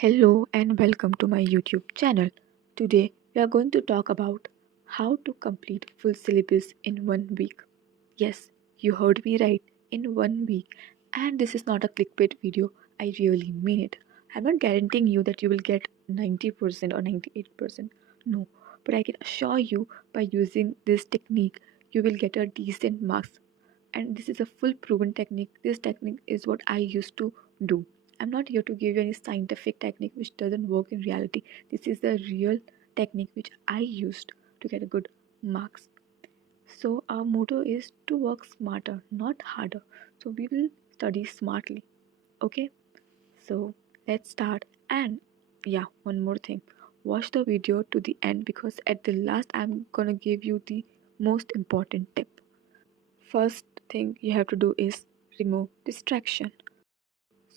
Hello and welcome to my YouTube channel. Today we are going to talk about how to complete full syllabus in 1 week. Yes, you heard me right, in 1 week. And this is not a clickbait video, I really mean it. I'm not guaranteeing you that you will get 90% or 98%. No, but I can assure you by using this technique you will get a decent marks, and this is a full proven technique. This technique is what I used to do. I'm not here to give you any scientific technique which doesn't work in reality. This is the real technique which I used to get a good marks. So our motto is to work smarter, not harder. So we will study smartly. Okay, so let's start. And yeah, one more thing, watch the video to the end because at the last I'm gonna give you the most important tip. First thing you have to do is remove distraction.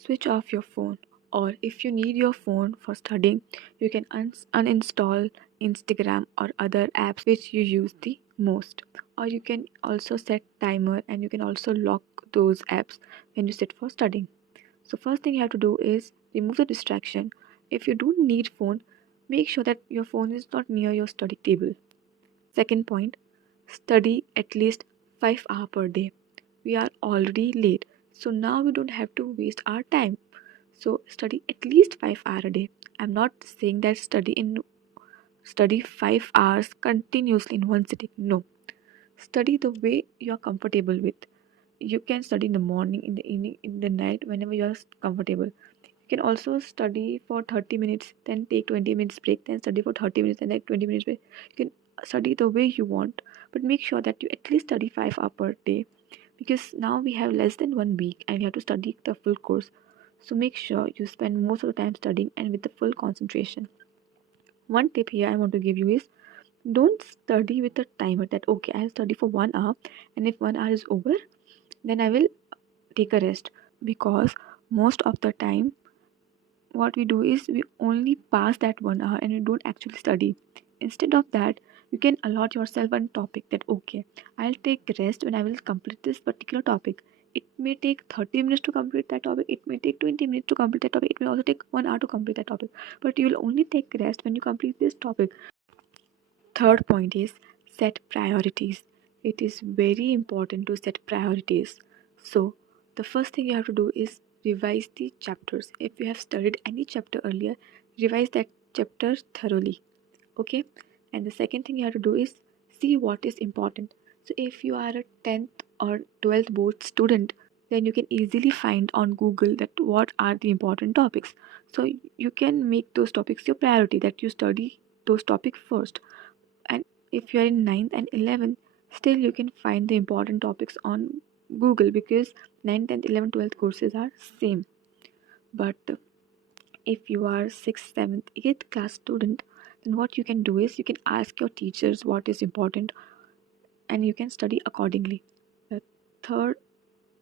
Switch off your phone, or if you need your phone for studying, you can uninstall Instagram or other apps which you use the most. Or you can also set timer and you can also lock those apps when you sit for studying. So first thing you have to do is remove the distraction. If you don't need phone, make sure that your phone is not near your study table. Second point, study at least 5 hours per day. We are already late, so now we don't have to waste our time. So study at least 5 hours a day. I'm not saying that study 5 hours continuously in one sitting. No. Study the way you are comfortable with. You can study in the morning, in the evening, in the night, whenever you are comfortable. You can also study for 30 minutes, then take 20 minutes break, then study for 30 minutes, and then 20 minutes break. You can study the way you want, but make sure that you at least study 5 hours per day, because now we have less than 1 week and you have to study the full course. So make sure you spend most of the time studying and with the full concentration. One tip here I want to give you is, don't study with a timer that okay, I'll study for 1 hour, and if 1 hour is over, then I will take a rest. Because most of the time what we do is we only pass that 1 hour and we don't actually study. Instead of that, you can allot yourself one topic that okay, I'll take rest when I will complete this particular topic. It may take 30 minutes to complete that topic, it may take 20 minutes to complete that topic, it may also take 1 hour to complete that topic, but you will only take rest when you complete this topic. Third point is, set priorities. It is very important to set priorities. So, the first thing you have to do is revise the chapters. If you have studied any chapter earlier, revise that chapter thoroughly. Okay? And the second thing you have to do is see what is important. So, if you are a 10th or 12th board student, then you can easily find on Google that what are the important topics. So, you can make those topics your priority, that you study those topics first. And if you are in ninth and 11th, still you can find the important topics on Google, because 9th and 11th 12th courses are same. But if you are 6th 7th 8th class student, then what you can do is you can ask your teachers what is important and you can study accordingly. The third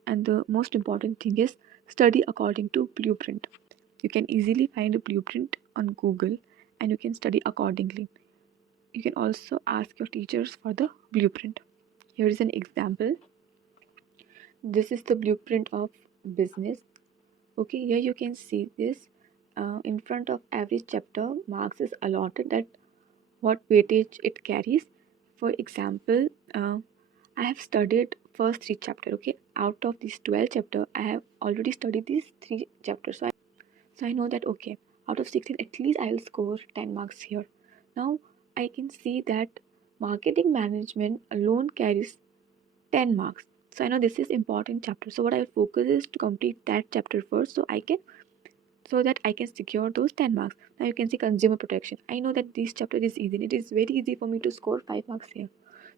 and the most important thing is, study according to blueprint. You can easily find a blueprint on Google and you can study accordingly. You can also ask your teachers for the blueprint. Here is an example. This is the blueprint of business. Okay, here you can see this. In front of every chapter, marks is allotted that what weightage it carries. For example, I have studied first 3 chapters. Okay, out of these 12 chapters, I have already studied these 3 chapters. So I know that okay, out of 16, at least I will score 10 marks here. Now I can see that marketing management alone carries 10 marks. So I know this is important chapter. So what I will focus is to complete that chapter first, so that I can secure those 10 marks. Now you can see consumer protection. I know that this chapter is easy. It is very easy for me to score 5 marks here.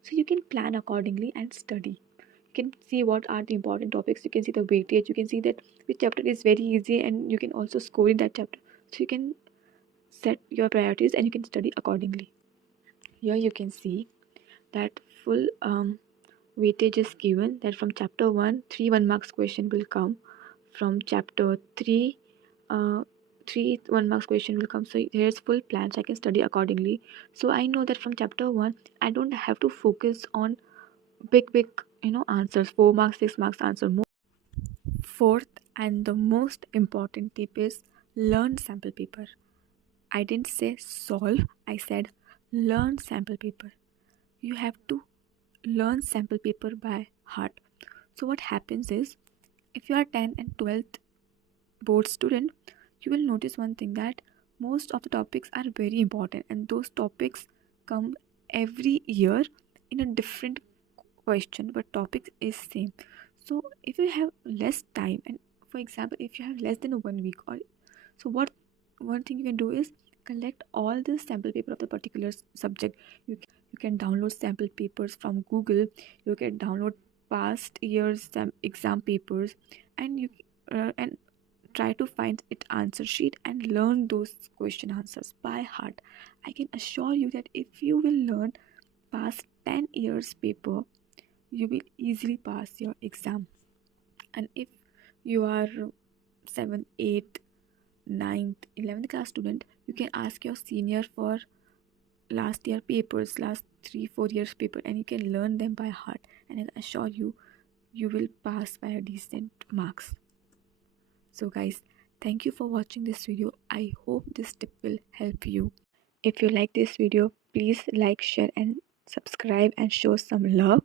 So you can plan accordingly and study. You can see what are the important topics. You can see the weightage. You can see that which chapter is very easy and you can also score in that chapter. So you can set your priorities and you can study accordingly. Here you can see that full weightage is given, that from chapter 1 3 1 marks question will come, from chapter 3 3 1 marks question will come. So here's full plan, so I can study accordingly. So I know that from chapter 1 I don't have to focus on big answers, 4 marks 6 marks answer. Fourth and the most important tip is, learn sample paper. I didn't say solve, I said learn sample paper. You have to learn sample paper by heart. So, what happens is, if you are 10th and 12th board student, you will notice one thing, that most of the topics are very important, and those topics come every year in a different question, but topic is same. So if you have less time, and for example if you have less than 1 week, or so what one thing you can do is collect all the sample paper of the particular subject. You can download sample papers from Google. You can download past years exam papers, and you and try to find it answer sheet and learn those question answers by heart. I can assure you that if you will learn past 10 years paper, you will easily pass your exam. And if you are 7th, 8th, 9th, 11th class student, you can ask your senior for last year papers, last 3 4 years paper, and you can learn them by heart, and I assure you, you will pass by a decent marks. So guys, thank you for watching this video. I hope this tip will help you. If you like this video, please like, share and subscribe and show some love.